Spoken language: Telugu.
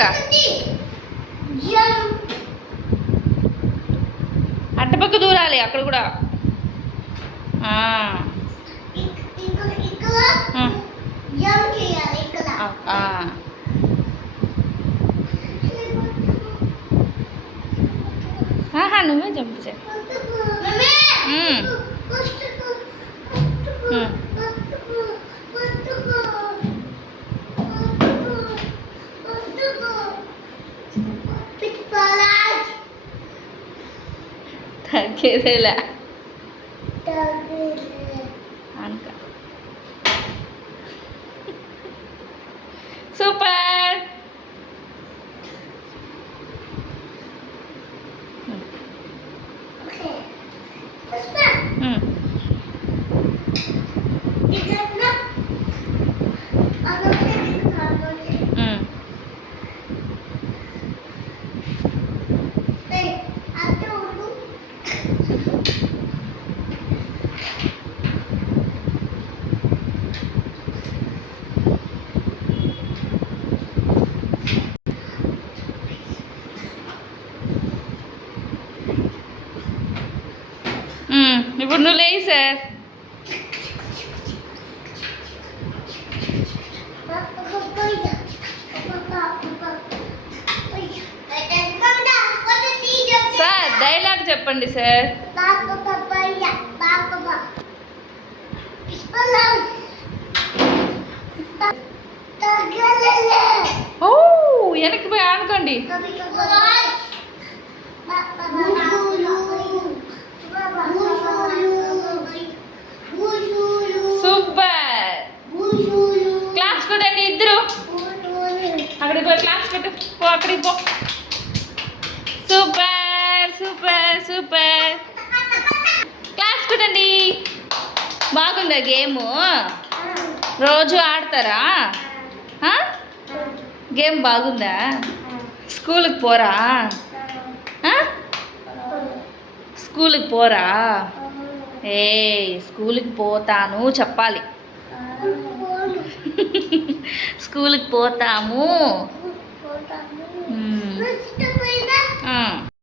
ఆనక అట్టపక్క దూరాలి అక్కడ కూడా. నువ్వే జంప్ చేయి. తగ్గేదేలా అనక. సూపర్. ఇప్పుడు నువ్వు లేయి సార్. సార్ డైలాగ్ చెప్పండి సార్. ఓ వెనక్కి పోయి ఆడుకోండి. సూపర్. క్లాప్స్ కొట్టండి ఇద్దరు. అక్కడికి పో, క్లాప్స్ కొట్టు. పో అక్కడికి పో. Super super super. క్లాప్స్ కొట్టండి. బాగుందా గేము? రోజు ఆడతారా? గేమ్ బాగుందా? స్కూల్కి పోరా? స్కూల్కి పోరా? ఏ స్కూల్కి పోతాను చెప్పాలి. స్కూల్కి పోతాము.